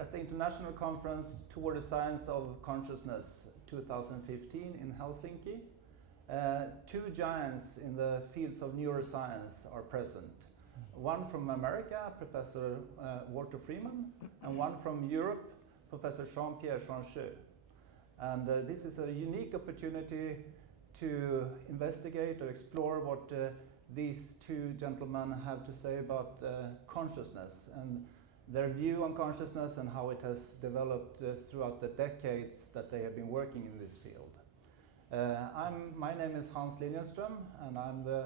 at the International Conference Toward the Science of Consciousness 2015 in Helsinki. Two giants in the fields of neuroscience are present. One from America, Professor Walter Freeman, and one from Europe, Professor Jean-Pierre Changeux. And this is a unique opportunity to investigate or explore what these two gentlemen have to say about consciousness and their view on consciousness and how it has developed throughout the decades that they have been working in this field. My name is Hans Liljenström, and I'm the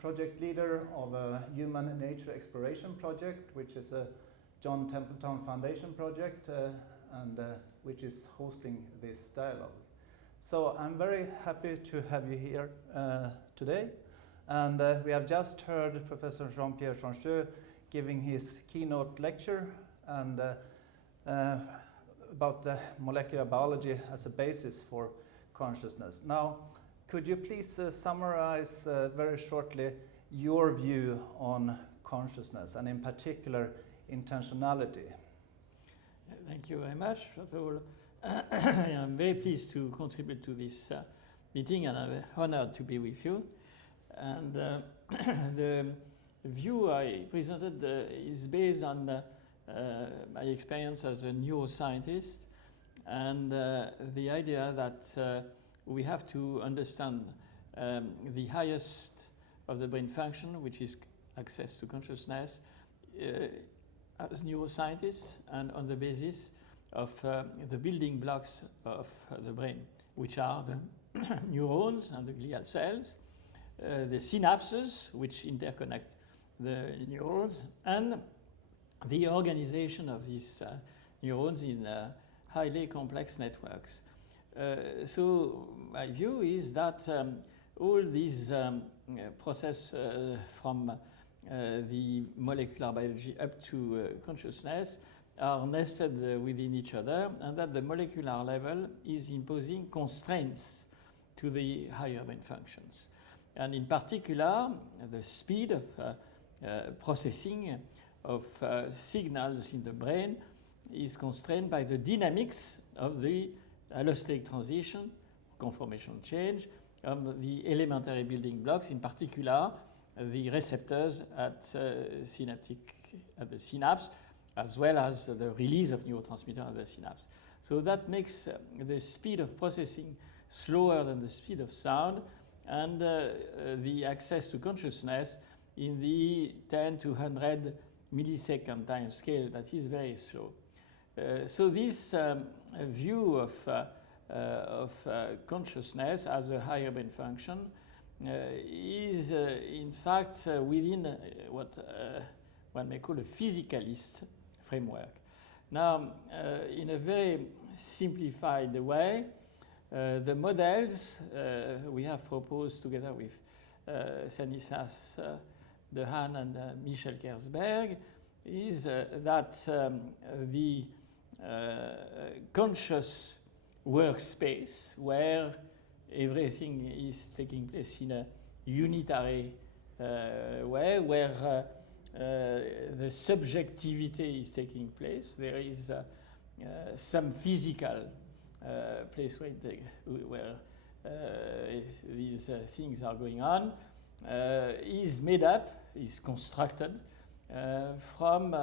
project leader of a HumaNatE exploration project, which is a John Templeton Foundation project, and which is hosting this dialogue. So I'm very happy to have you here today. And we have just heard Professor Jean-Pierre Changeux giving his keynote lecture and about the molecular biology as a basis for consciousness. Now, could you please summarize very shortly your view on consciousness and in particular intentionality? Thank you very much. First of all, I'm very pleased to contribute to this meeting, and I'm honored to be with you. And the view I presented is based on my experience as a neuroscientist and the idea that we have to understand the highest of the brain function, which is access to consciousness, as neuroscientists and on the basis of the building blocks of the brain, which are the neurons and the glial cells, the synapses, which interconnect the neurons, and the organization of these neurons in highly complex networks. So my view is that all these processes from the molecular biology up to consciousness are nested within each other, and that the molecular level is imposing constraints to the higher brain functions. And in particular, the speed of processing of signals in the brain is constrained by the dynamics of the allosteric transition, conformational change, of the elementary building blocks, in particular the receptors at the synapse, as well as the release of neurotransmitter at the synapse. So that makes the speed of processing slower than the speed of sound, and the access to consciousness in the 10 to 100 millisecond time scale that is very slow. So this view of consciousness as a higher brain function is in fact within what one may call a physicalist framework. Now, in a very simplified way, the models we have proposed together with Stanislas Dehaene and Michel Kersberg is that the conscious workspace, where everything is taking place in a unitary way, where the subjectivity is taking place, there is some physical place where these things are going on, is made up, is constructed from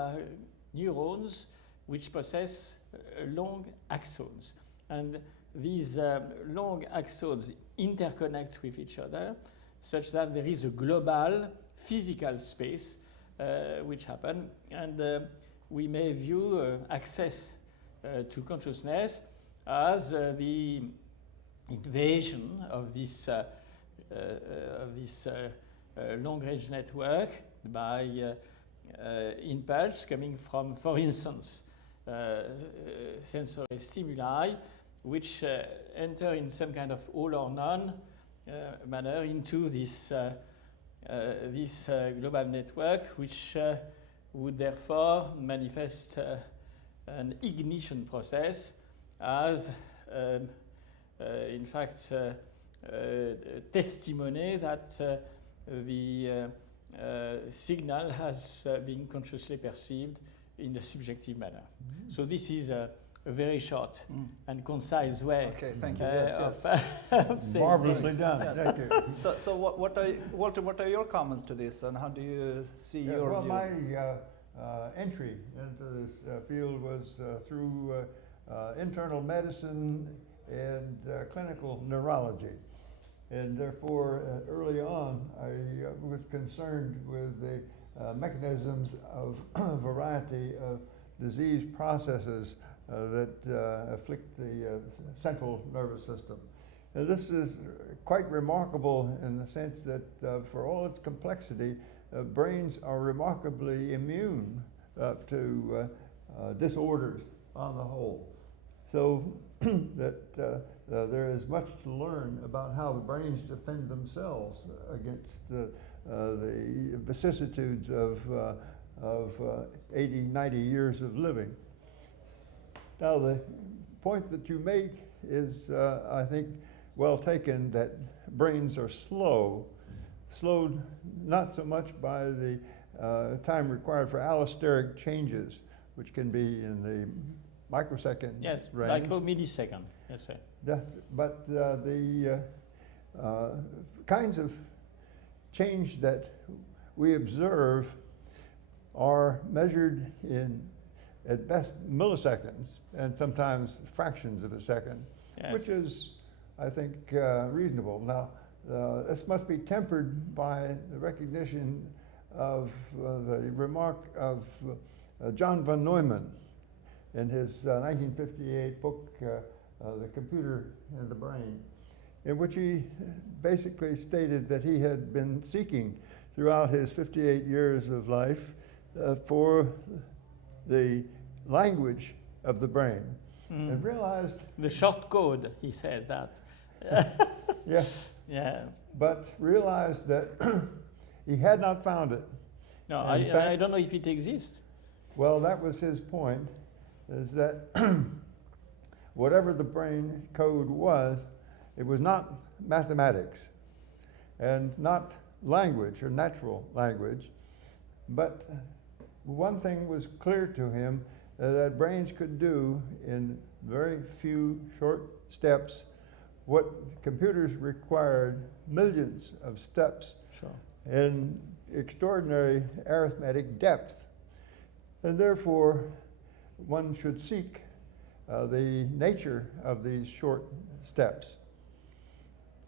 neurons which possess long axons. And these long axons interconnect with each other such that there is a global physical space which happen. And we may view access to consciousness as the invasion of this long-range network by impulse coming from, for instance, sensory stimuli, which enter in some kind of all or none manner into this global network, which would therefore manifest an ignition process as, in fact, testimony that the signal has been consciously perceived in a subjective manner. So this is a very short and concise way Okay, thank you. Yes. of saying Marvelously things. done. Yes. Thank you. So Walter, what are your comments to this, and how do you see your Well, view? my entry into this field was through internal medicine and clinical neurology. And therefore, early on, I was concerned with the mechanisms of a variety of disease processes that afflict the central nervous system. This is quite remarkable in the sense that for all its complexity, brains are remarkably immune to disorders on the whole. So that there is much to learn about how the brains defend themselves against the vicissitudes of 80, 90 years of living. Now, the point that you make is, I think, well taken, that brains are slowed not so much by the time required for allosteric changes, which can be in the microsecond Yes, range. like a millisecond, let's say. But the kinds of change that we observe are measured in, at best, milliseconds, and sometimes fractions of a second, Yes. which is, I think, reasonable. Now, this must be tempered by the recognition of the remark of John von Neumann in his 1958 book, The Computer and the Brain, in which he basically stated that he had been seeking throughout his 58 years of life for the language of the brain, and realized... The short code, he says that. Yes. Yeah. But realized that he had not found it. No, In I fact- don't know if it exists. Well, that was his point, is that whatever the brain code was, it was not mathematics and not language or natural language, but one thing was clear to him, that brains could do in very few short steps what computers required millions of steps Sure. in extraordinary arithmetic depth. And therefore, one should seek the nature of these short steps.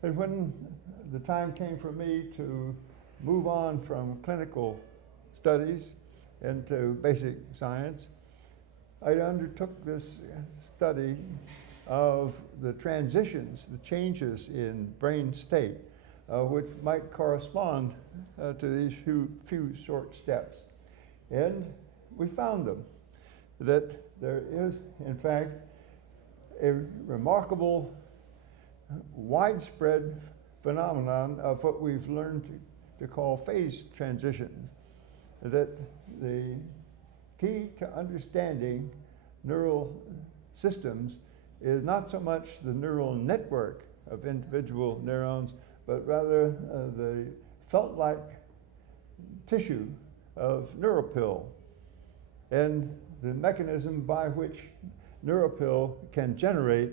And when the time came for me to move on from clinical studies into basic science, I undertook this study of the transitions, the changes in brain state, which might correspond to these few short steps. And we found them, that there is, in fact, a remarkable widespread phenomenon of what we've learned to call phase transitions, that the key to understanding neural systems is not so much the neural network of individual neurons, but rather the felt-like tissue of neuropil, and the mechanism by which neuropil can generate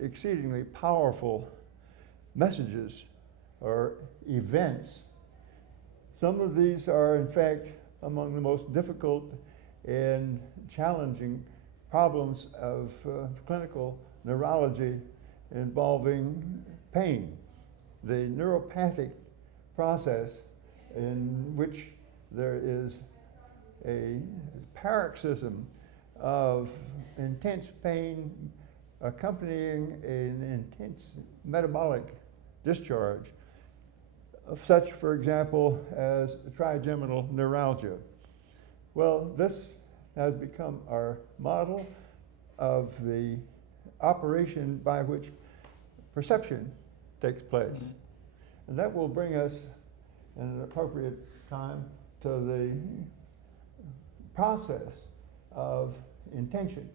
exceedingly powerful messages or events. Some of these are, in fact, among the most difficult and challenging problems of clinical neurology involving pain, the neuropathic process in which there is a paroxysm of intense pain accompanying an intense metabolic discharge, of such, for example, as trigeminal neuralgia. Well, this has become our model of the operation by which perception takes place. And that will bring us, in an appropriate time, to the process of intention,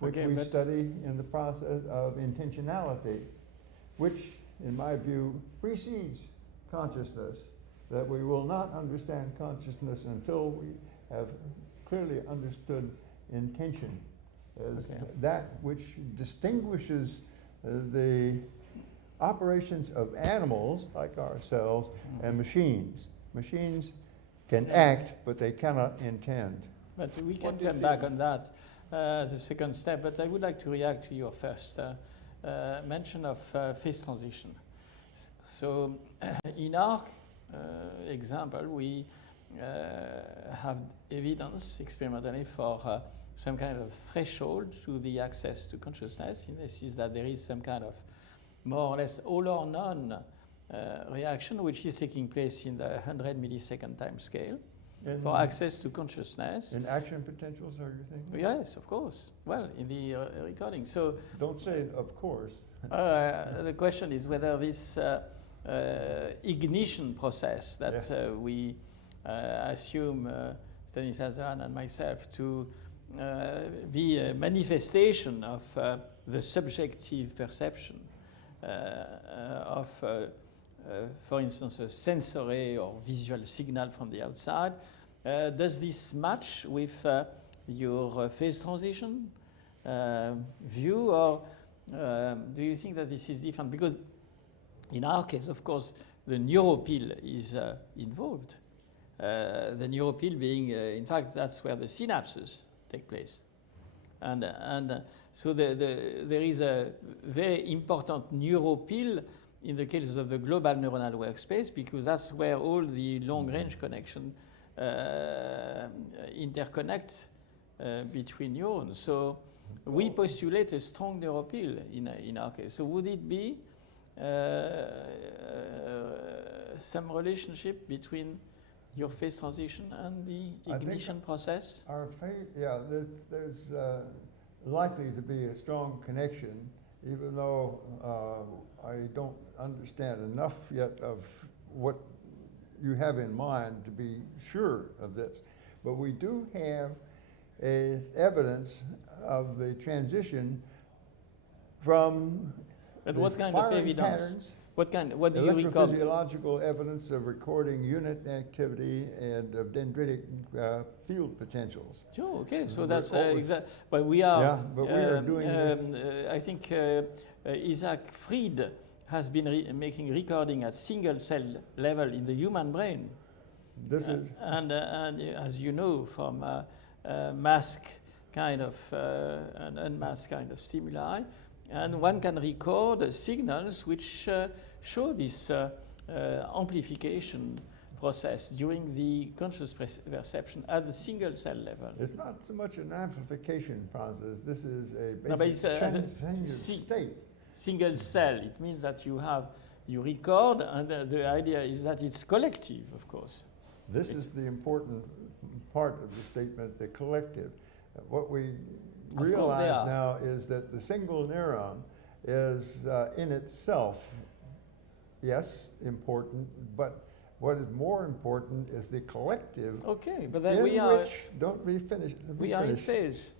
which Okay, we but- study in the process of intentionality, which, in my view, precedes consciousness, that we will not understand consciousness until we have clearly understood intention as Okay. that which distinguishes the operations of animals like ourselves and machines. Machines can act, but they cannot intend. But we What can do you come see? back on that as a second step. But I would like to react to your first mention of phase transition. So in our example, we have evidence experimentally for some kind of threshold to the access to consciousness. And this is that there is some kind of more or less all or none reaction which is taking place in the 100 millisecond time scale for access to consciousness. In action potentials, are you thinking? Yes, of course. Well, in the recording. So Don't say it, of course. the question is whether this ignition process that we assume Stanislas and myself to be a manifestation of the subjective perception of, for instance, a sensory or visual signal from the outside. Does this match with your phase transition view, or do you think that this is different? Because in our case, of course, the neuropil is involved. The neuropil being, in fact, that's where the synapses take place. And so there is a very important neuropil in the case of the global neuronal workspace, because that's where all the long-range connection interconnect between neurons. So we postulate a strong neuropil in our case. So would it be some relationship between your phase transition and the ignition process? Our there's likely to be a strong connection, even though I don't understand enough yet of what you have in mind to be sure of this. But we do have evidence of the transition from But what kind of firing evidence? patterns, What do you record? electrophysiological evidence of recording unit activity and of dendritic field potentials. Sure, okay, so We're that's always- exact. But we are. Yeah, but we are doing this. I think Isaac Fried has been making recording at single cell level in the human brain. This is And as you know from mask kind of and unmasked kind of stimuli, and one can record signals which show this amplification process during the conscious perception at the single cell level. It's not so much an amplification process. This is a No, but it's basic a- change see- state. Single cell, it means that you record, and the idea is that it's collective, of course. This is the important part of the statement, the collective. What we Of course they realize are. now is that the single neuron is in itself, yes, important, but what is more important is the collective Okay, but then in we are which, don't be finished. let me we are in finish. phase.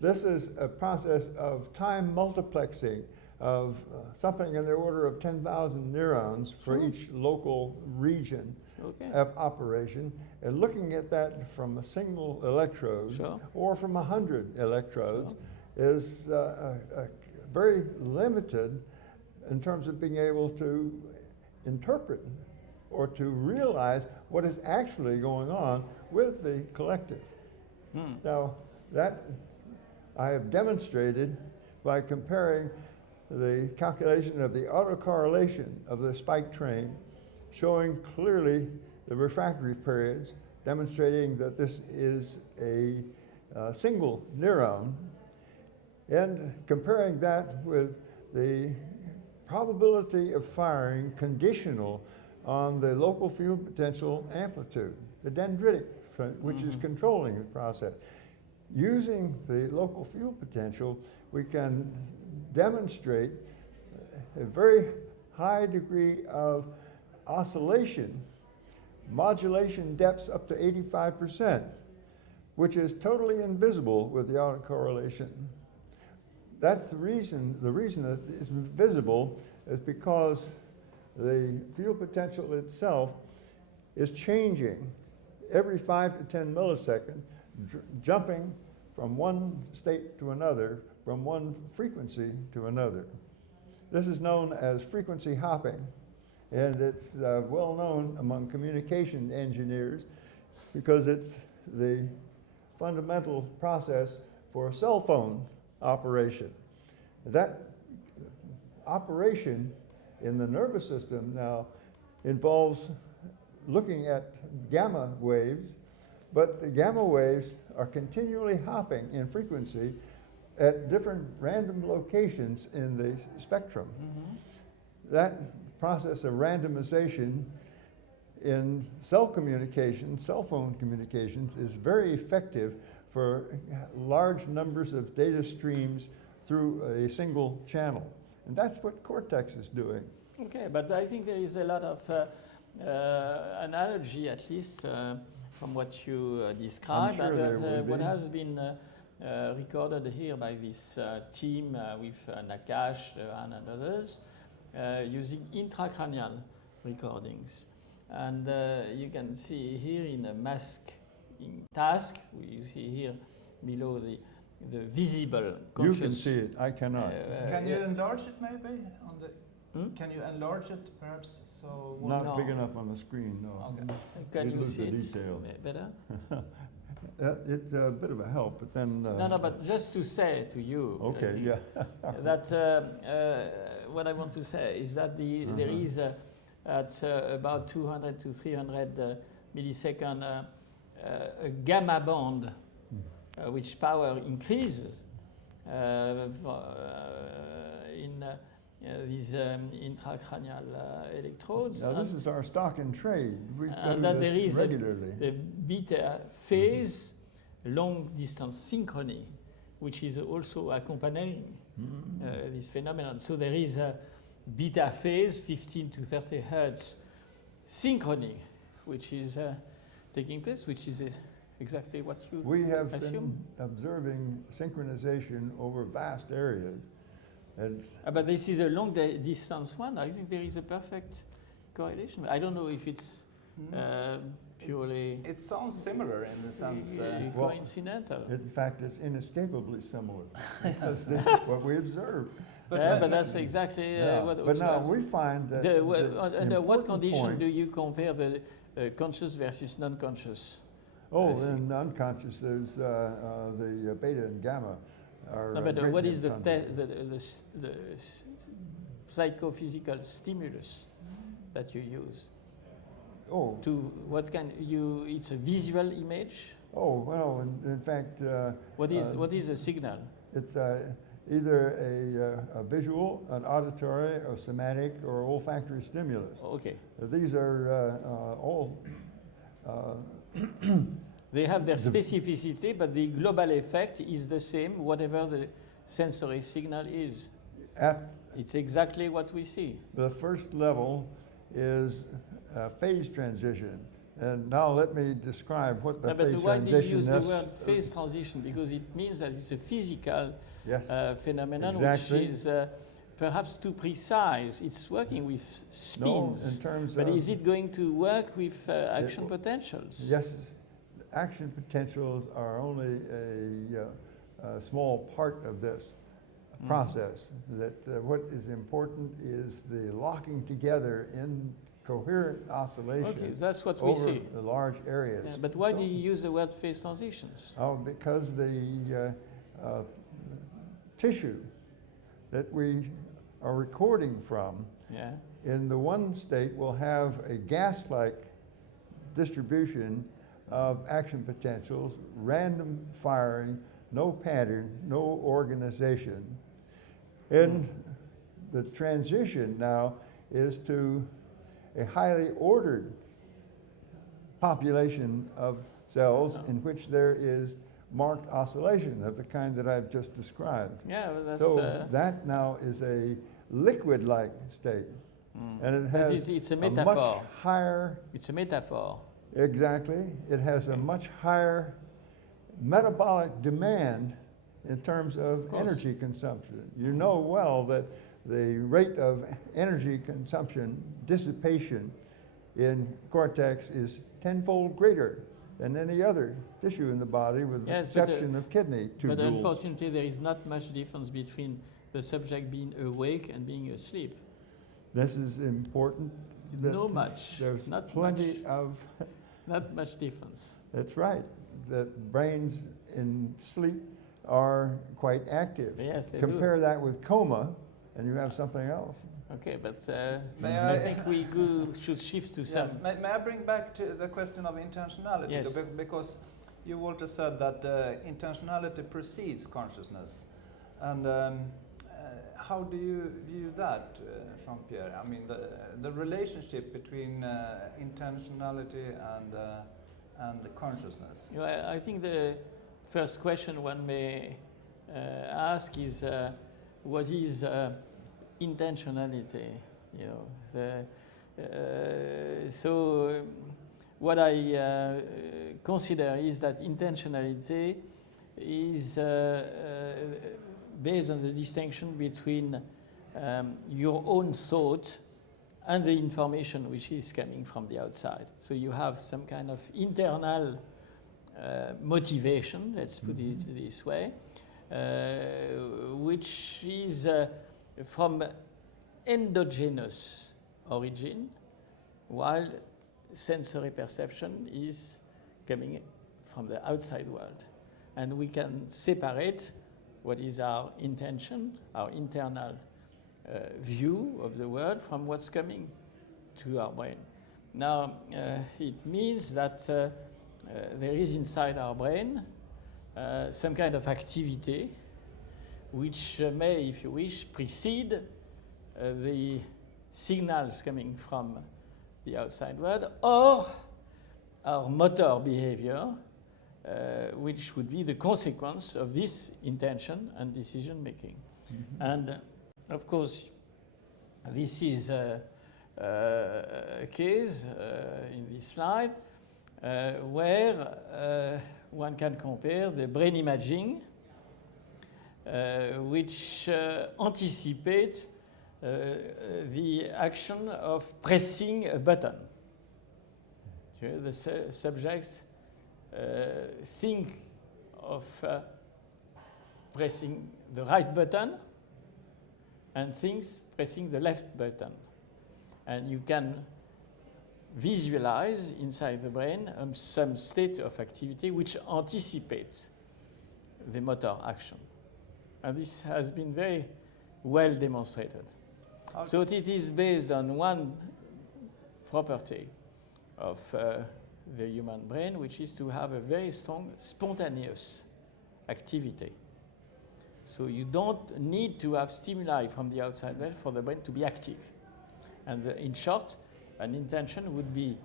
This is a process of time multiplexing of something in the order of 10,000 neurons for Sure. each local region Okay. of operation, and looking at that from a single electrode Sure. or from 100 electrodes is very limited in terms of being able to interpret or to realize what is actually going on with the collective. Now, that I have demonstrated by comparing the calculation of the autocorrelation of the spike train, showing clearly the refractory periods, demonstrating that this is a single neuron, and comparing that with the probability of firing conditional on the local field potential amplitude, the dendritic, which is controlling the process. Using the local field potential, we can demonstrate a very high degree of oscillation, modulation depths up to 85%, which is totally invisible with the autocorrelation. That's the reason that it's visible is because the field potential itself is changing every 5 to 10 milliseconds, jumping from one state to another, from one frequency to another. This is known as frequency hopping, and it's well known among communication engineers because it's the fundamental process for cell phone operation. That operation in the nervous system now involves looking at gamma waves, but the gamma waves are continually hopping in frequency at different random locations in the spectrum. That process of randomization in cell phone communications, is very effective for large numbers of data streams through a single channel. And that's what Cortex is doing. Okay, but I think there is a lot of analogy, at least, from what you described. I'm sure there will be. What has been recorded here by this team with Nakash and others, using intracranial recordings. And you can see here in a masking task, you see here below the visible conscious. You can see it, I cannot. Can you enlarge it maybe? Can you enlarge it perhaps? So Not big enough on the screen, no. Okay. Can you see it detail. better? It's a bit of a help, but then... No, but just to say to you, okay, yeah. that what I want to say is that there is at about 200 to 300 millisecond a gamma band which power increases in these intracranial electrodes. Now this is our stock in trade. We and do that this there is regularly. the beta phase long distance synchrony, which is also accompanying this phenomenon. So there is a beta phase, 15 to 30 hertz synchrony, which is taking place, which is exactly what you We have assume. been observing synchronization over vast areas. And But this is a long distance one. I think there is a perfect correlation. I don't know if it's purely it sounds similar in the sense. coincidental. in fact, it's inescapably similar because this is what we observe. But that's exactly what. But now we find that under what important condition point- do you compare the conscious versus non-conscious? Oh, in unconscious, there's the beta and gamma. No, but what is the psychophysical stimulus that you use? Oh. To what can you? It's a visual image. Oh well, in fact. What is the signal? It's either a visual, an auditory, or somatic, or olfactory stimulus. Okay. These are all. They have their specificity, but the global effect is the same, whatever the sensory signal is. It's exactly what we see. The first level is phase transition. And now let me describe what the phase transition is. But why do you use the word phase transition? Because it means that it's a physical phenomenon, exactly. which is perhaps too precise. It's working with spins. No, in terms but of is it going to work with action potentials? Yes. Action potentials are only a small part of this process. That what is important is the locking together in coherent oscillation. Okay, that's what we over see. The large areas. Yeah, but why do you use the word phase transitions? Oh, because the tissue that we are recording from in the one state will have a gas-like distribution of action potentials, random firing, no pattern, no organization. And the transition now is to a highly ordered population of cells in which there is marked oscillation of the kind that I've just described. Yeah, but that's... So that now is a liquid-like state. And it has it's a much metaphor. higher... It's a metaphor. Exactly. It has a much higher metabolic demand in terms of energy consumption. You know well that the rate of energy consumption, dissipation in cortex is tenfold greater than any other tissue in the body, with the Yes, but, exception of kidney but tubules. unfortunately, there is not much difference between the subject being awake and being asleep. This is important. That No much. There's Not plenty much. of. Not much difference. That's right. The brains in sleep are quite active. Yes, they Compare that with coma, and you have something else. Okay, but May I I- think we should shift to some. Yes, may I bring back to the question of intentionality? Yes. Because you, Walter, said that intentionality precedes consciousness. And how do you view that, Jean-Pierre? I mean, the relationship between intentionality and the consciousness. You know, I think the first question one may ask is, what is intentionality? You know, so what I consider is that intentionality is based on the distinction between your own thought and the information which is coming from the outside. So you have some kind of internal motivation, let's put it this way, which is from endogenous origin, while sensory perception is coming from the outside world. And we can separate what is our intention, our internal view of the world, from what's coming to our brain. Now, it means that there is inside our brain some kind of activity which may, if you wish, precede the signals coming from the outside world, or our motor behavior, which would be the consequence of this intention and decision making. Mm-hmm. And of course, this is a case in this slide where one can compare the brain imaging, which anticipates the action of pressing a button. Okay, the subject think of pressing the right button and thinks pressing the left button. And you can visualize inside the brain some state of activity which anticipates the motor action. And this has been very well demonstrated. Okay. So it is based on one property of the human brain, which is to have a very strong spontaneous activity. So you don't need to have stimuli from the outside world for the brain to be active. And in short, an intention would be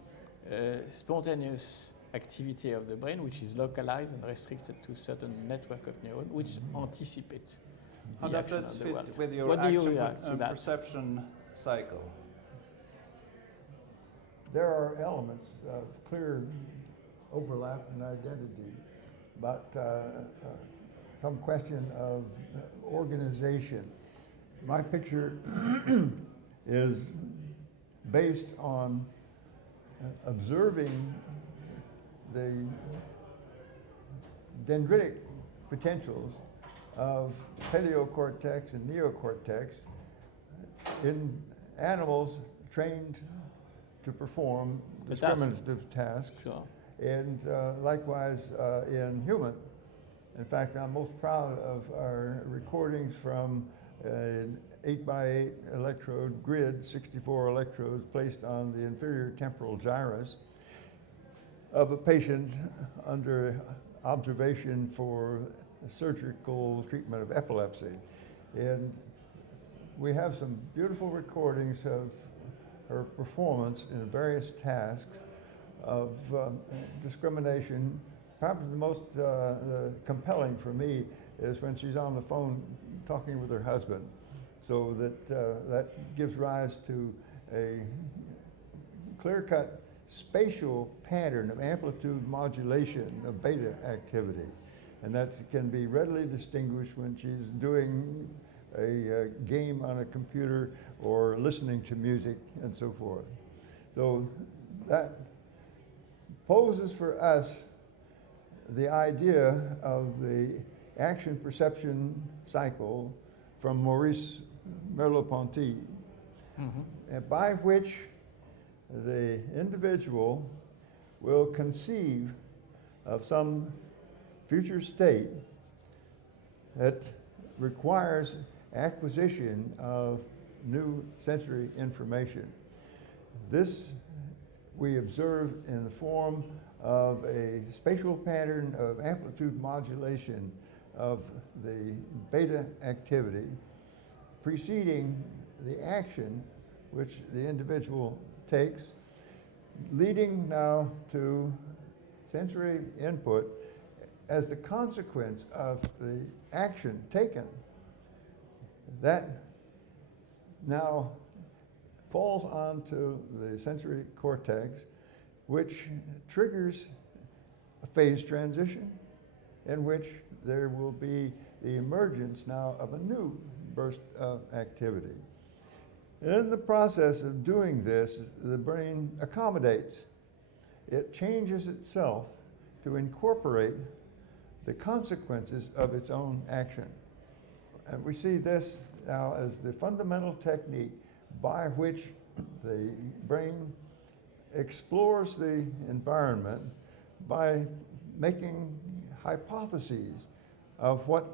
spontaneous activity of the brain, which is localized and restricted to a certain network of neurons, which anticipate How the does action that of the fit world. with your What do you action react to that? perception cycle? There are elements of clear overlap in identity, but some question of organization. My picture is based on observing the dendritic potentials of paleocortex and neocortex in animals trained to perform discriminative tasks, Sure. and likewise in human. In fact, I'm most proud of our recordings from an 8x8 electrode grid, 64 electrodes placed on the inferior temporal gyrus of a patient under observation for surgical treatment of epilepsy. And we have some beautiful recordings of her performance in various tasks of discrimination. Probably the most compelling for me is when she's on the phone talking with her husband. So that gives rise to a clear-cut spatial pattern of amplitude modulation of beta activity. And that can be readily distinguished when she's doing a game on a computer or listening to music and so forth. So that poses for us the idea of the action perception cycle from Maurice Merleau-Ponty, by which the individual will conceive of some future state that requires acquisition of new sensory information. This we observe in the form of a spatial pattern of amplitude modulation of the beta activity preceding the action which the individual takes, leading now to sensory input as the consequence of the action taken. That now falls onto the sensory cortex, which triggers a phase transition in which there will be the emergence now of a new burst of activity. And in the process of doing this, the brain accommodates. It changes itself to incorporate the consequences of its own action. And we see this now as the fundamental technique by which the brain explores the environment by making hypotheses of what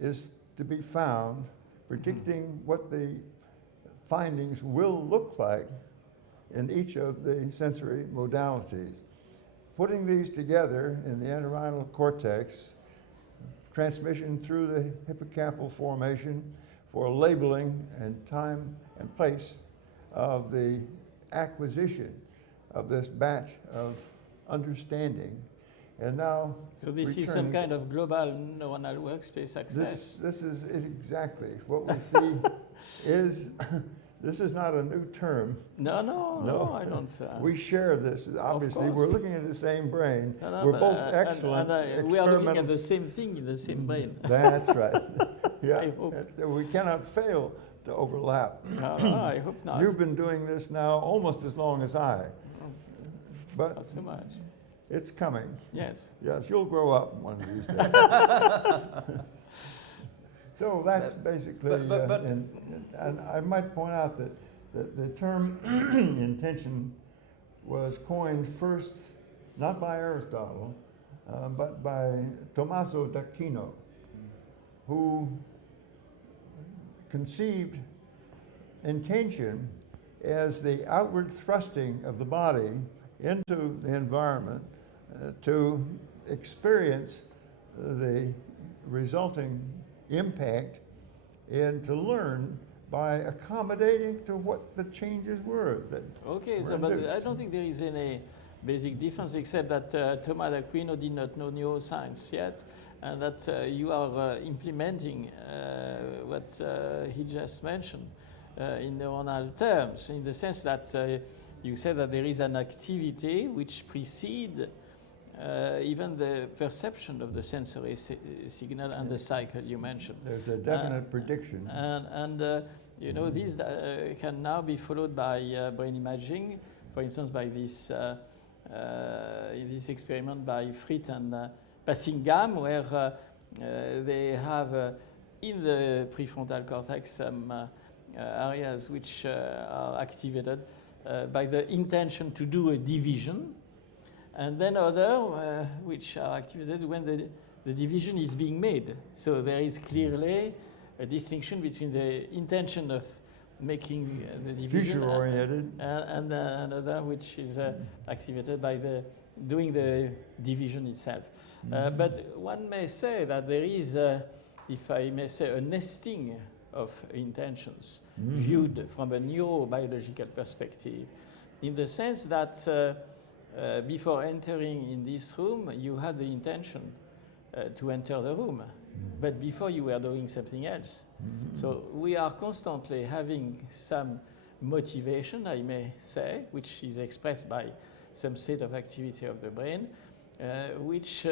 is to be found, predicting what the findings will look like in each of the sensory modalities. Putting these together in the entorhinal cortex, transmission through the hippocampal formation for labeling and time and place of the acquisition of this batch of understanding. And now, so this is some kind of global neuronal workspace access. This is it exactly. What we see is, this is not a new term. No, I don't. We share this. Obviously, we're looking at the same brain. No, we're both excellent and we are looking at the same thing in the same brain. That's right. Yeah, I hope. We cannot fail to overlap. No, I hope not. You've been doing this now almost as long as I. But not so much. It's coming. Yes. Yes, you'll grow up one of these days. So that's basically, and I might point out that the term intention was coined first, not by Aristotle, but by Tommaso d'Aquino, who conceived intention as the outward thrusting of the body into the environment to experience the resulting impact and to learn by accommodating to what the changes were. Okay, so but I don't think there is any basic difference except that Thomas d'Aquino did not know neuroscience yet, and that you are implementing what he just mentioned in neuronal terms, in the sense that you said that there is an activity which precedes even the perception of the sensory signal and the cycle you mentioned. There's a definite prediction. And you know, this can now be followed by brain imaging, for instance, by this in this experiment by Frit and Passingham, where they have in the prefrontal cortex some areas which are activated by the intention to do a division, and then other which are activated when the division is being made. So there is clearly a distinction between the intention of making the division future-oriented and another which is activated by doing the division itself. But one may say that there is, if I may say, a nesting of intentions viewed from a neurobiological perspective, in the sense that before entering in this room, you had the intention to enter the room, but before you were doing something else. So we are constantly having some motivation, I may say, which is expressed by some state of activity of the brain, which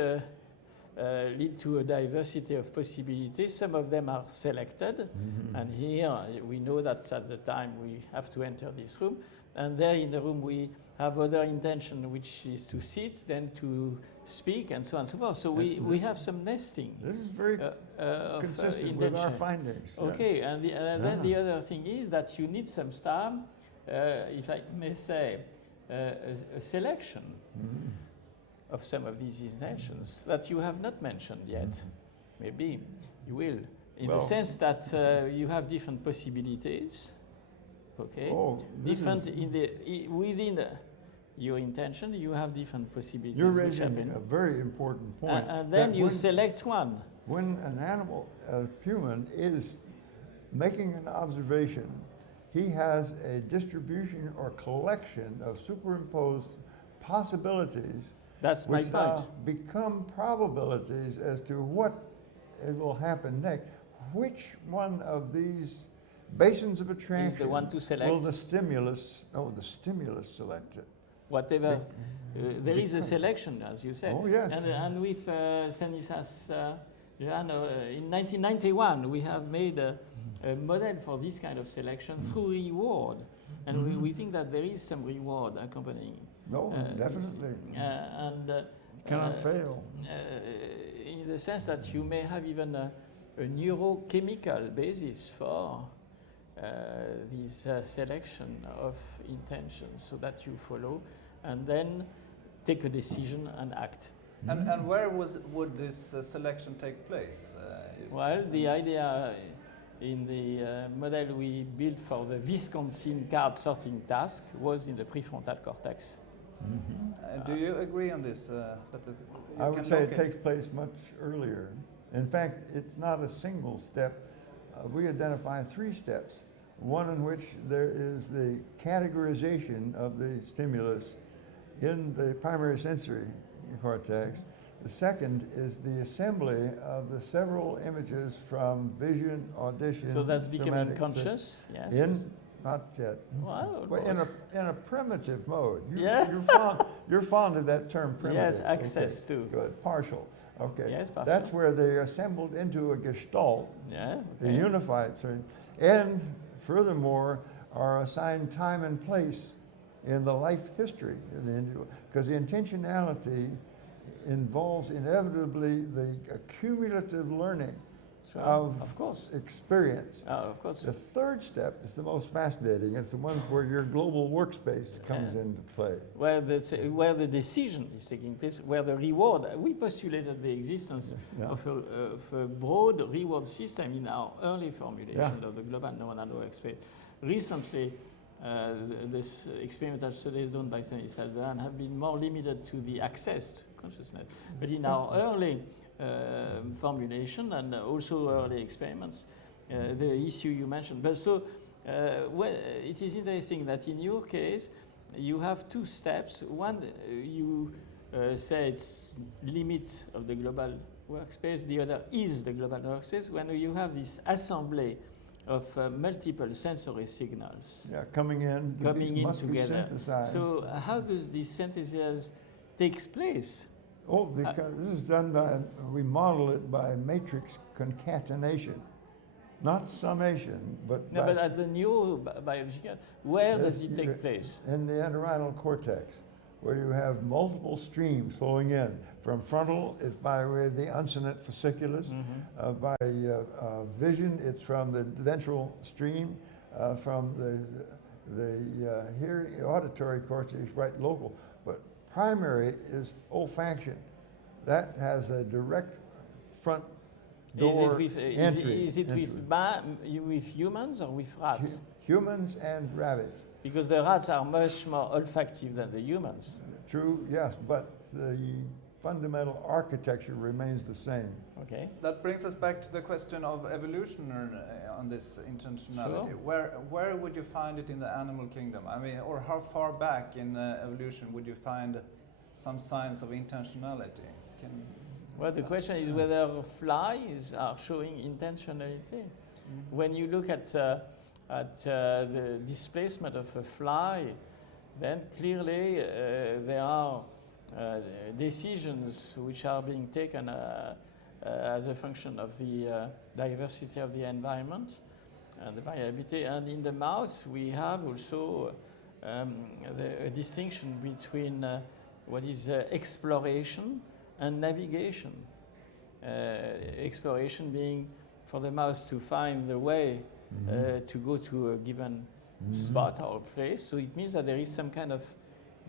lead to a diversity of possibilities. Some of them are selected, and here we know that at the time we have to enter this room, and there in the room we have other intention, which is to sit, then to speak, and so on and so forth. So we have some nesting. This is very consistent with our findings. Okay, and then the other thing is that you need some time, if I may say, a selection of some of these intentions that you have not mentioned yet. Maybe you will, in the sense that you have different possibilities. Okay, different within your intention, you have different possibilities. You're raising a very important point. And then you select one. When an animal, a human, is making an observation, he has a distribution or collection of superimposed possibilities. That's my point. Become probabilities as to what it will happen next. Which one of these basins of attraction is the one to select? Will the stimulus select it? Whatever. There is a selection, as you said. Oh, yes. And with Stanislas in 1991, we have made a model for this kind of selection through reward. And we think that there is some reward accompanying. No, definitely. Cannot fail. In the sense that you may have even a neurochemical basis for this selection of intentions, so that you follow and then take a decision and act. And where would this selection take place? Well, the idea in the model we built for the Wisconsin card sorting task was in the prefrontal cortex. Do you agree on this? I would say it takes place much earlier. In fact, it's not a single step. We identify 3 steps. One in which there is the categorization of the stimulus in the primary sensory cortex. The second is the assembly of the several images from vision, audition. So that's becoming conscious? Yes. Not yet. Well, in a primitive mode. You're fond of that term, primitive. Yes, access to. Good. Partial. Okay. Yes, partial. That's where they're assembled into a gestalt. Yeah. Okay. The unified, and furthermore, are assigned time and place in the life history of the individual, because the intentionality involves inevitably the cumulative learning of course experience. Of course. The third step is the most fascinating. It's the one where your global workspace comes into play. Where the decision is taking place, where the reward. We postulated the existence of a broad reward system in our early formulation of the global neuronal workspace. Recently, this experimental studies done by Stanislas have been more limited to the access to consciousness. But in our early formulation and also early experiments, the issue you mentioned. But so it is interesting that in your case, you have 2 steps. One, you say it's limits of the global workspace. The other is the global workspace. When you have this assembly of multiple sensory signals coming in together. So how does this synthesis takes place? Oh, because this is done by, we model it by matrix concatenation, not summation, but but at the neurobiological, where does it take place? In the entorhinal cortex, where you have multiple streams flowing in. From frontal, it's by way of the unsonate fasciculus. By vision, it's from the ventral stream. From the auditory cortex, right local. But primary is olfaction. That has a direct front door entry. Is it with humans or with rats? Humans and rabbits. Because the rats are much more olfactive than the humans. True, yes, but the fundamental architecture remains the same. Okay. That brings us back to the question of evolution on this intentionality. Sure. Where would you find it in the animal kingdom? I mean, or how far back in evolution would you find some signs of intentionality? Well, the question is whether flies are showing intentionality. When you look at the displacement of a fly, then clearly there are decisions which are being taken as a function of the diversity of the environment and the variability. And in the mouse, we have also a distinction between what is exploration and navigation. Exploration being for the mouse to find the way to go to a given spot or place. So it means that there is some kind of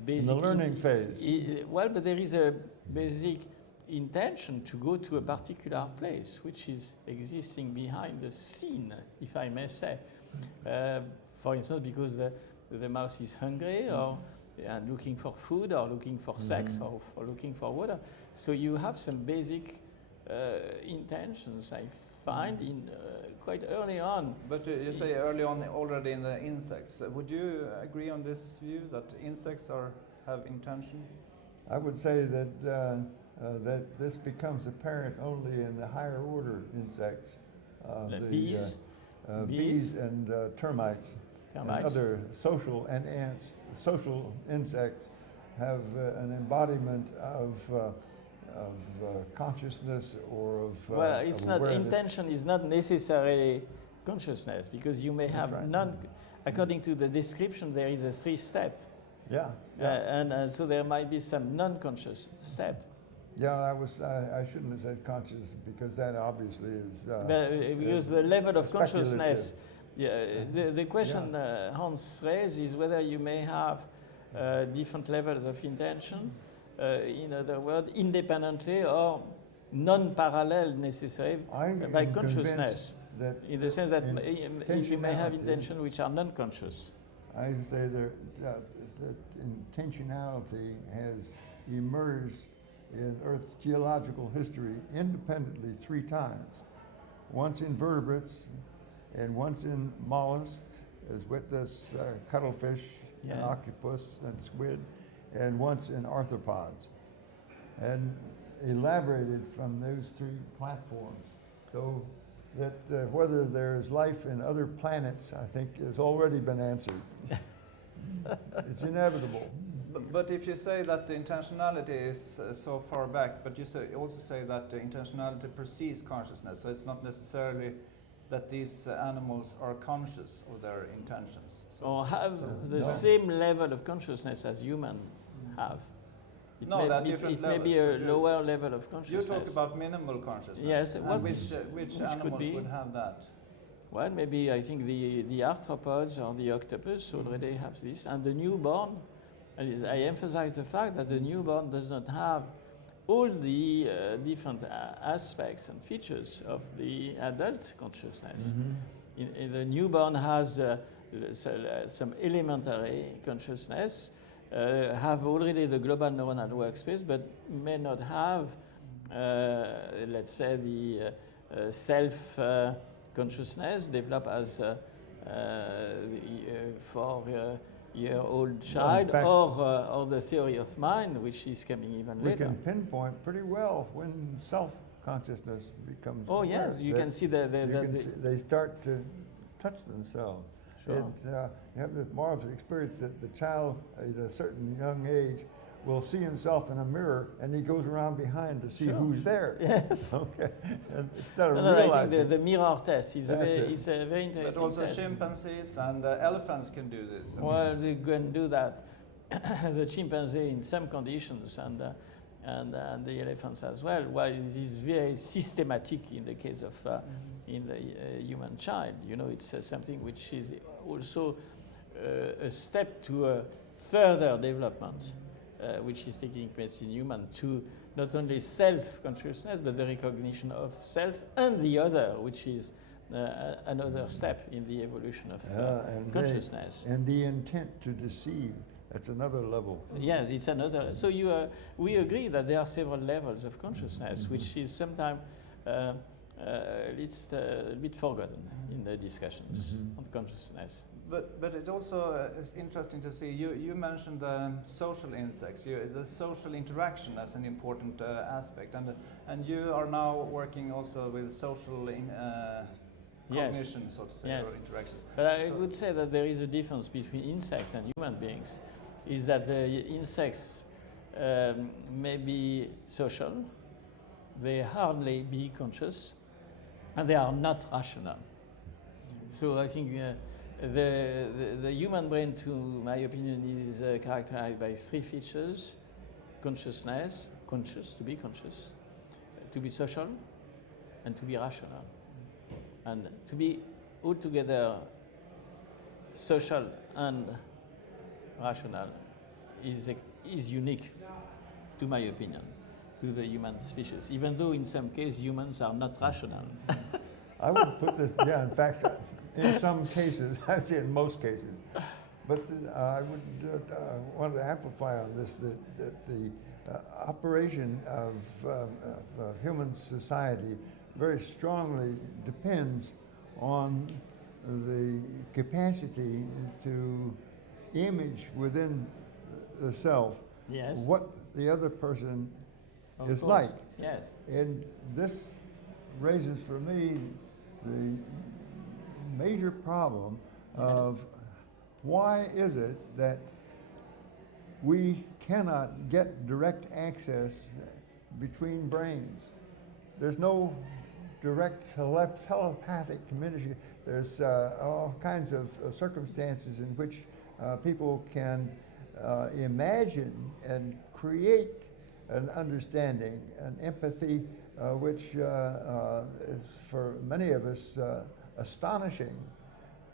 basic... In the learning phase. Well, but there is a basic intention to go to a particular place, which is existing behind the scene, if I may say. For instance, because the mouse is hungry or and looking for food or looking for sex or looking for water. So you have some basic intentions, I find, in quite early on. But you say early on already in the insects. Would you agree on this view that insects have intention? I would say that that this becomes apparent only in the higher order insects, bees, bees and termites, and other social and ants. Social insects have an embodiment of consciousness or of well, it's of not awareness. intention is not necessarily consciousness, because you may have none. According to the description, there is a 3-step. Yeah. And so there might be some non-conscious step. Yeah, I shouldn't have said conscious, because that obviously is... because the level of speculative. consciousness, the question Hans raised is whether you may have different levels of intention, in other words, independently or non-parallel necessarily by consciousness, that in the sense that you may have intention which are non-conscious. I say that intentionality has emerged in Earth's geological history independently 3 times. Once in vertebrates, and once in mollusks, as witness cuttlefish, and octopus, and squid, and once in arthropods, and elaborated from those 3 platforms. So that whether there is life in other planets, I think, has already been answered. It's inevitable. But if you say that the intentionality is so far back, but you also say that the intentionality precedes consciousness, so it's not necessarily that these animals are conscious of their intentions. Or have the same level of consciousness as humans have. It may be a lower level of consciousness. You talk about minimal consciousness. Yes. Which animals would have that? Well, maybe I think the arthropods or the octopus already have this. And the newborn, and I emphasize the fact that the newborn does not have all the different aspects and features of the adult consciousness. The newborn has some elementary consciousness, have already the global neuronal workspace, but may not have, let's say, the self consciousness developed as for year-old child, fact, or the theory of mind, which is coming even later. We can pinpoint pretty well when self-consciousness becomes Oh aware. yes, you can see they start to touch themselves. Sure. You have this marvelous experience that the child at a certain young age will see himself in a mirror, and he goes around behind to see who's there. Yes. Okay. And instead of I realizing. think the mirror test is a very interesting But also test. chimpanzees and elephants can do this. Well, they can do that. The chimpanzee in some conditions, and the elephants as well. While it is very systematic in the case of in the human child. You know, it's something which is also a step to a further development, which is taking place in human, to not only self-consciousness, but the recognition of self and the other, which is another step in the evolution of consciousness. And the intent to deceive, that's another level. Yes, it's another. So we agree that there are several levels of consciousness, which is sometimes it's a bit forgotten in the discussions on consciousness. But it also is interesting to see, you mentioned the social insects, the social interaction as an important aspect, and you are now working also with social cognition, so to say, or interactions. But I would say that there is a difference between insects and human beings, is that the insects may be social, they hardly be conscious, and they are not rational. So I think the human brain, to my opinion, is characterized by three features: consciousness, to be social, and to be rational. And to be altogether social and rational is unique, to my opinion, to the human species, even though in some cases humans are not rational. I would put this, in fact, in some cases, I'd say in most cases, but I would want to amplify on this, that the operation of human society very strongly depends on the capacity to image within the self Yes. what the other person Of is course. like. Yes. And this raises for me the major problem of why is it that we cannot get direct access between brains. There's no direct telepathic communication. There's all kinds of circumstances in which people can imagine and create an understanding, an empathy, which is for many of us astonishing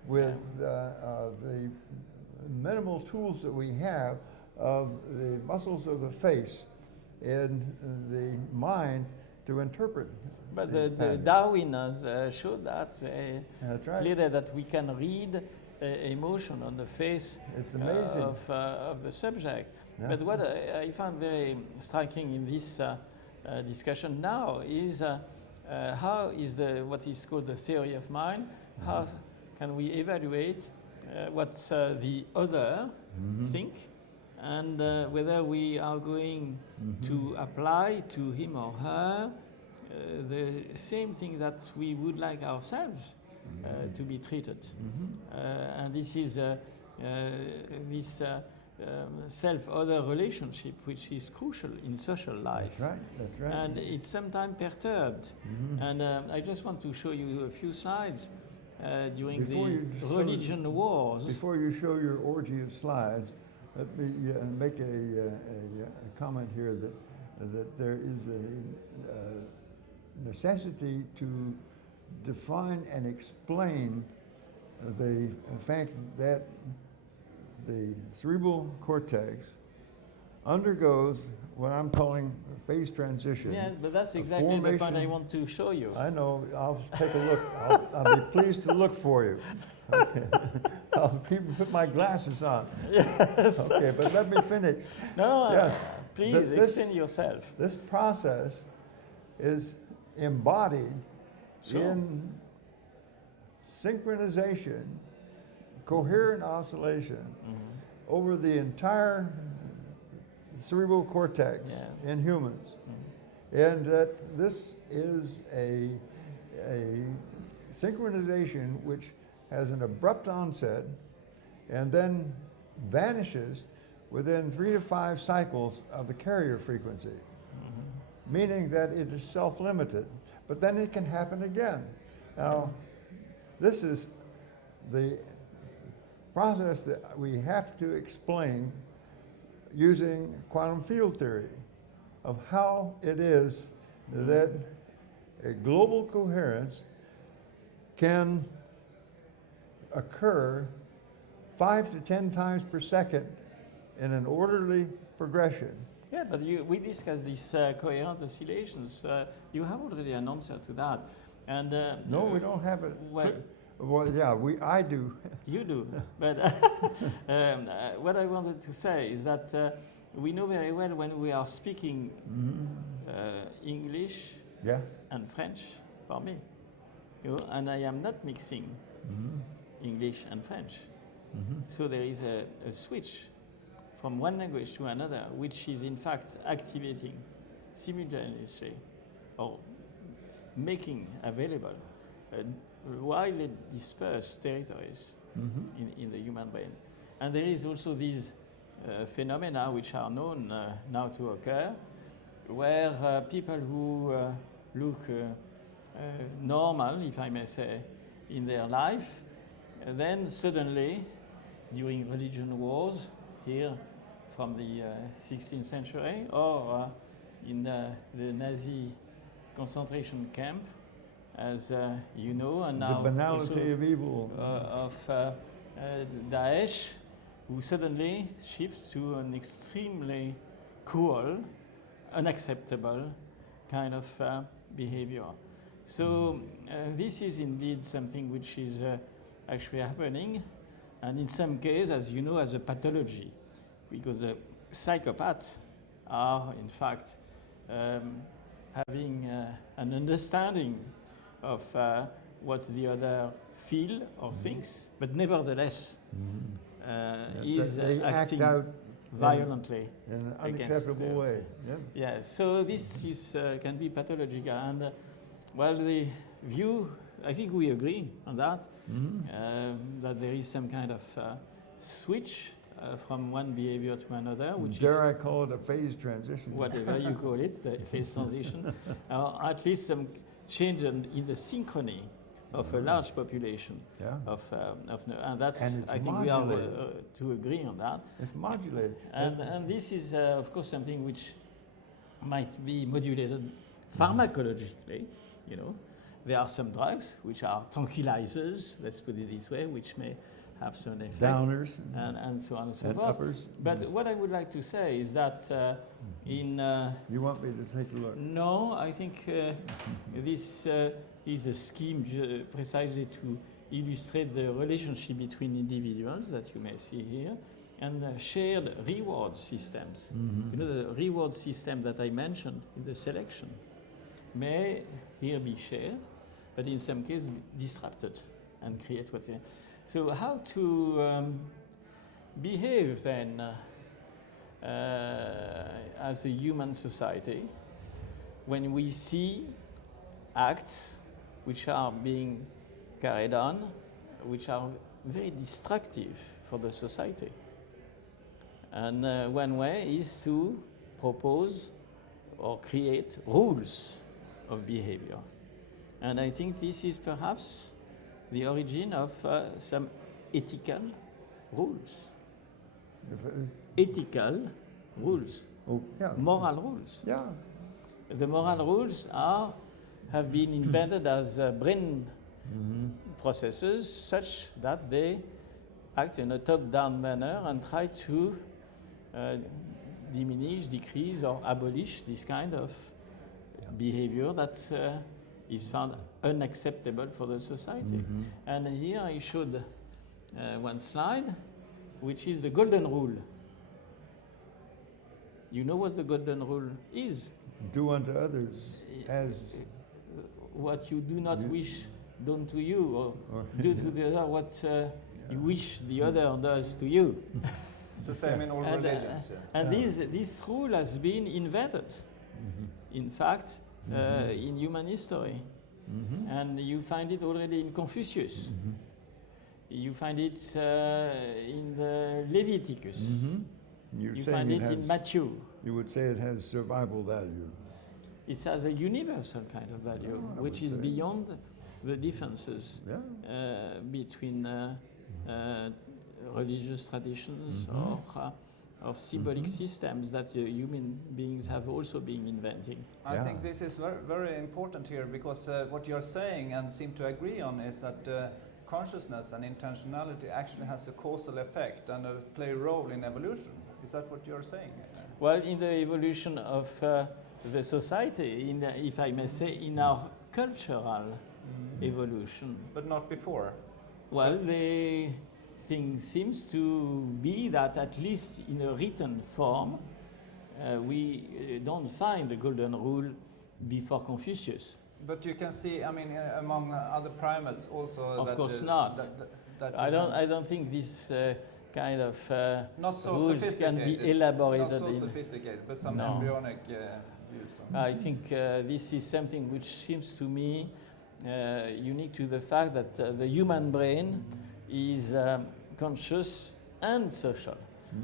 with the minimal tools that we have of the muscles of the face and the mind to interpret. But these the patterns. Darwin has showed that That's right. clearly that we can read emotion on the face It's amazing. of the subject. Yeah. But what I found very striking in this discussion now is how is what is called the theory of mind, how can we evaluate what the other think, and whether we are going to apply to him or her the same thing that we would like ourselves to be treated. And this is this self-other relationship, which is crucial in social life. That's right. That's right. And it's sometimes perturbed. And I just want to show you a few slides during Before the you show- religion wars. Before you show your orgy of slides, let me make a comment here that there is a necessity to define and explain the fact that the cerebral cortex undergoes what I'm calling phase transition. Yes, but that's a exactly the point I formation- want to show you. I know. I'll take a look. I'll be pleased to look for you. Okay. I'll even put my glasses on. Yes. Okay, but let me finish. No, Yeah. please This- explain yourself. This process is embodied Sure. in synchronization, coherent oscillation over the entire cerebral cortex Yeah. in humans. And that this is a synchronization which has an abrupt onset and then vanishes within 3 to 5 cycles of the carrier frequency, meaning that it is self-limited. But then it can happen again. Now, this is the process that we have to explain using quantum field theory of how it is that a global coherence can occur 5 to 10 times per second in an orderly progression. Yeah, but we discussed these coherent oscillations. You have already an answer to that. And No, we don't have it. Well, Well, yeah, I do. you do. But what I wanted to say is that we know very well when we are speaking English Yeah. and French, for me, and I am not mixing English and French. So there is a switch from one language to another, which is in fact activating simultaneously or making available widely dispersed territories in the human brain. And there is also these phenomena which are known now to occur, where people who look normal, if I may say, in their life, And then suddenly, during religion wars, here from the 16th century, or in the Nazi concentration camp, as you know, and now the banality of evil. Of Daesh, who suddenly shifts to an extremely cruel, unacceptable kind of behavior. So this is indeed something which is actually happening, and in some cases, as you know, as a pathology, because the psychopaths are in fact having an understanding of what the other feel or thinks, but nevertheless is they acting act out violently in an against unacceptable way. Yeah. Yeah, so this is can be pathological, and well, the view, I think we agree on that, that there is some kind of switch from one behavior to another, which Dare I call it a phase transition? whatever you call it, the phase transition, or at least some change in the synchrony of a large population of and that's, And it's I think we are modulated. to agree on that. It's modulated. And this is, of course, something which might be modulated pharmacologically, you know. There are some drugs which are tranquilizers, let's put it this way, which may have some effect. Downers And so on and so and forth. uppers. But what I would like to say is that in... You want me to take a look? no, I think this is a scheme precisely to illustrate the relationship between individuals that you may see here, and shared reward systems. You know, the reward system that I mentioned in the selection may here be shared, but in some cases disrupted and create what. So how to behave then as a human society when we see acts which are being carried on, which are very destructive for the society. And one way is to propose or create rules of behavior. And I think this is perhaps the origin of some ethical rules. Ethical rules, Oh, yeah. moral rules. Yeah. The moral rules have been invented as brain processes such that they act in a top-down manner and try to diminish, decrease, or abolish this kind of behavior that is found unacceptable for the society. And here I showed one slide, which is the golden rule. You know what the golden rule is? Do unto others as what you do not You- wish done to you, or or do to the other what you wish the other does to you. It's the same in all And, religions. And Yeah. this rule has been invented, in fact, in human history. And you find it already in Confucius. You find it in the Leviticus. You find it in Matthew. You would say it has survival value. It has a universal kind of value, I which would is say. beyond the differences Yeah. between religious traditions or of symbolic systems that human beings have also been inventing. I Yeah. think this is very, very important here because what you're saying and seem to agree on is that consciousness and intentionality actually has a causal effect and play a role in evolution. Is that what you're saying? Well, in the evolution of the society, if I may say, in our cultural evolution, But not before. well, the thing seems to be that at least in a written form, we don't find the golden rule before Confucius. But you can see, I mean, among other primates also. Of that, course not. That I don't think this kind of not so rules can sophisticated. be elaborated Not so in. sophisticated, but some No. embryonic views. I think this is something which seems to me unique to the fact that the human brain is conscious and social.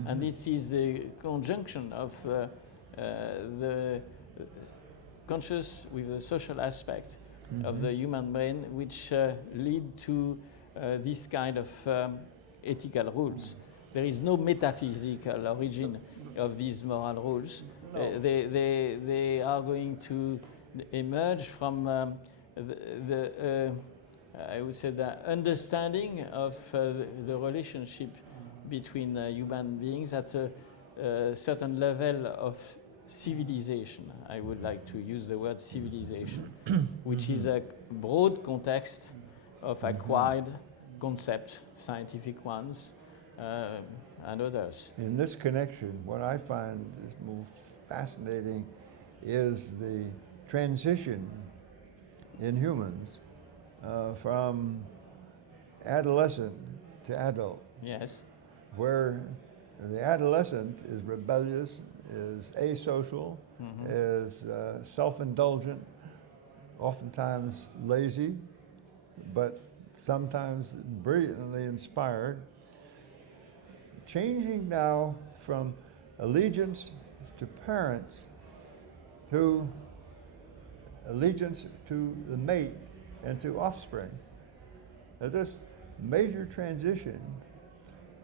And this is the conjunction of the conscious with the social aspect of the human brain, which lead to this kind of ethical rules. There is no metaphysical origin of these moral rules. No. They are going to emerge from I would say the understanding of the relationship between human beings at a certain level of civilization. I would like to use the word civilization, which is a broad context of acquired concepts, scientific ones, and others. In this connection, what I find is most fascinating is the transition in humans from adolescent to adult, Yes. where the adolescent is rebellious, is asocial, is self-indulgent, oftentimes lazy, but sometimes brilliantly inspired, changing now from allegiance to parents to allegiance to the mate and to offspring. Now, this major transition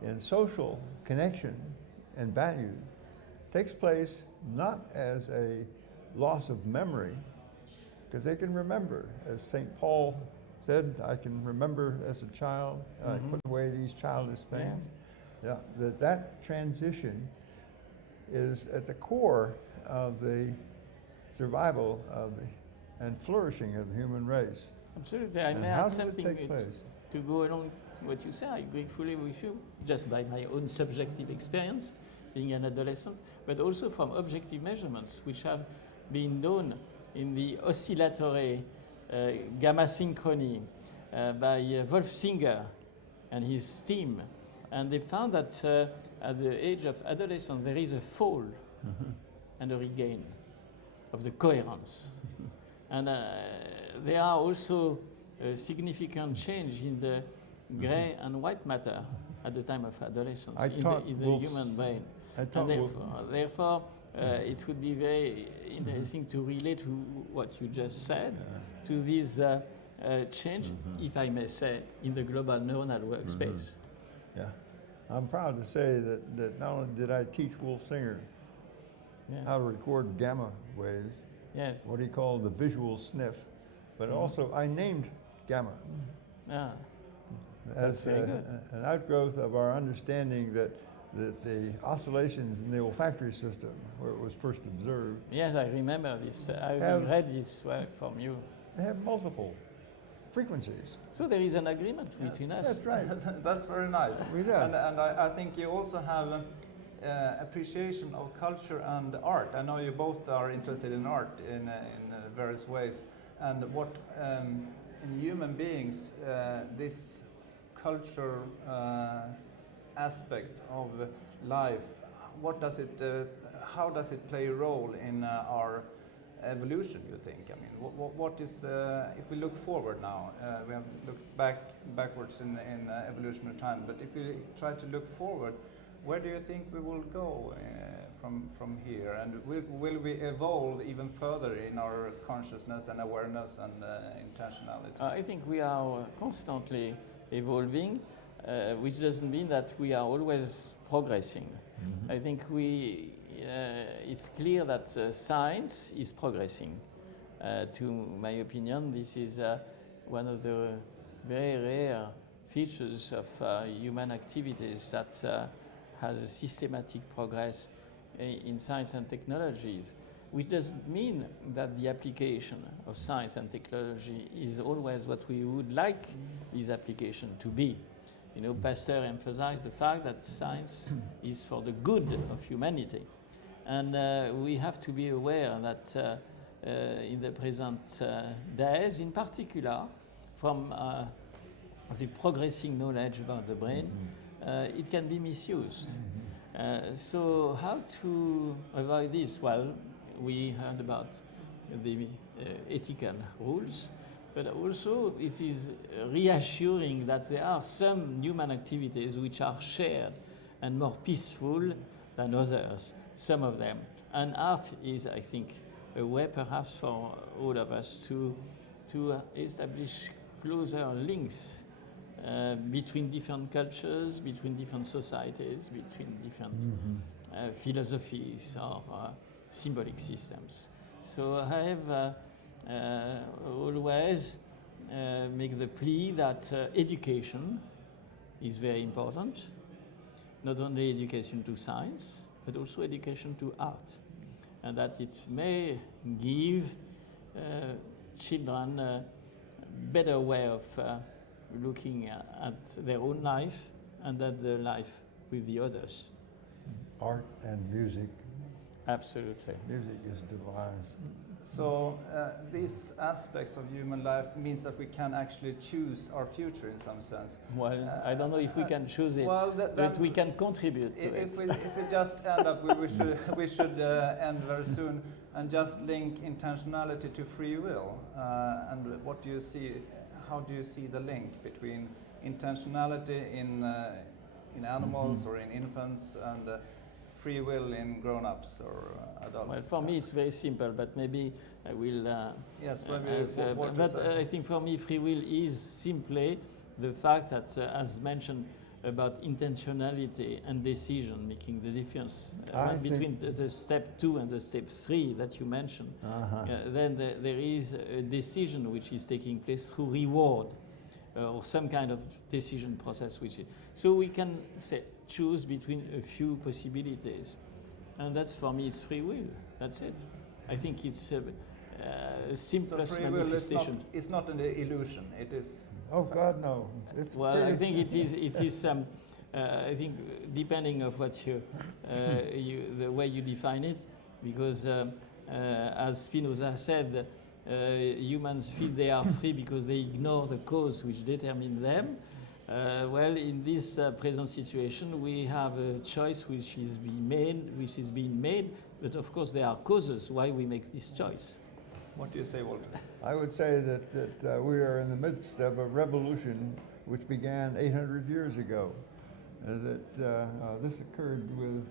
in social connection and value takes place not as a loss of memory, because they can remember, as St. Paul said, I can remember as a child, I put away these childish things. Yeah, that transition is at the core of the survival of and flourishing of the human race. Absolutely. I And may how add does it something take place? to go along what you say. I agree fully with you, just by my own subjective experience, being an adolescent, but also from objective measurements, which have been done in the oscillatory gamma synchrony by Wolf Singer and his team. And they found that at the age of adolescence, there is a fall and a regain of the coherence. And there are also a significant change in the gray and white matter at the time of adolescence in the human brain. And therefore it would be very interesting to relate to what you just said, to this change, if I may say, in the global neuronal workspace. Yeah, I'm proud to say that not only did I teach Wolf Singer how to record gamma waves, what he called the visual sniff, but also I named gamma as an outgrowth of our understanding that the oscillations in the olfactory system, where it was first observed, yes, I remember this. I read this work from you. They have multiple frequencies. So there is an agreement between us. That's right. That's very nice. We do. And I think you also have appreciation of culture and art. I know you both are interested in art in various ways. And what in human beings, this culture aspect of life, what does it, how does it play a role in our evolution, you think? I mean, what is, if we look forward now, we have looked backwards in evolutionary time, but if we try to look forward, where do you think we will go from here? And will we evolve even further in our consciousness and awareness and intentionality? I think we are constantly evolving, which doesn't mean that we are always progressing. I think it's clear that science is progressing. To my opinion, this is one of the very rare features of human activities that has a systematic progress in science and technologies, which doesn't mean that the application of science and technology is always what we would like this application to be. You know, Pasteur emphasized the fact that science is for the good of humanity. And we have to be aware that in the present days, in particular, from the progressing knowledge about the brain, it can be misused. So how to avoid this? Well, we heard about the ethical rules, but also it is reassuring that there are some human activities which are shared and more peaceful than others, some of them. And art is, I think, a way perhaps for all of us to establish closer links between different cultures, between different societies, between different philosophies or symbolic systems. So I have always make the plea that education is very important, not only education to science, but also education to art, and that it may give children a better way of looking at their own life and at the life with the others. Art and music. Absolutely. Music is divine. So these aspects of human life means that we can actually choose our future in some sense. Well, I don't know if we can choose it, well, but we can contribute to it. If we just end up, we should end very soon and just link intentionality to free will. And what do you see? How do you see the link between intentionality in animals or in infants and free will in grown-ups or adults? Well, for me it's very simple, but maybe I will yes, maybe answer. But I think for me free will is simply the fact that, as mentioned about intentionality and decision, making the difference between the step 2 and the step 3 that you mentioned. Then there is a decision which is taking place through reward or some kind of decision process, which is, so we can choose between a few possibilities, and that's for me it's free will. That's it. I think it's a simplest so free will manifestation. is not an illusion. It is. Oh God, no. It's Well, I think it is. It is. I think depending of what the way you define it, because as Spinoza said, humans feel they are free because they ignore the cause which determine them. Well, in this present situation, we have a choice which is being made, but of course there are causes why we make this choice. What do you say, Walter? I would say that we are in the midst of a revolution which began 800 years ago. This occurred with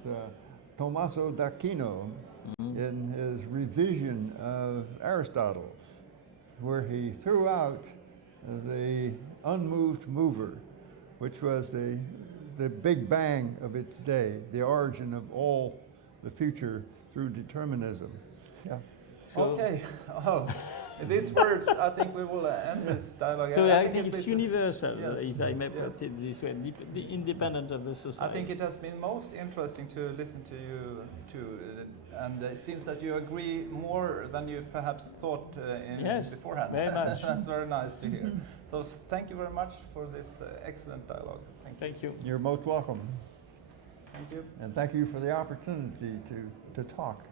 Tommaso d'Aquino in his revision of Aristotle, where he threw out the unmoved mover, which was the Big Bang of its day, the origin of all the future through determinism. Yeah. So okay. Oh, these words, I think we will end this dialogue. So I think it's universal, yes, if I may put yes. it this way, independent of the society. I think it has been most interesting to listen to you too, and it seems that you agree more than you perhaps thought yes, beforehand. Very much. That's very nice to hear. So thank you very much for this excellent dialogue. Thank you. You're most welcome. Thank you. And thank you for the opportunity to talk.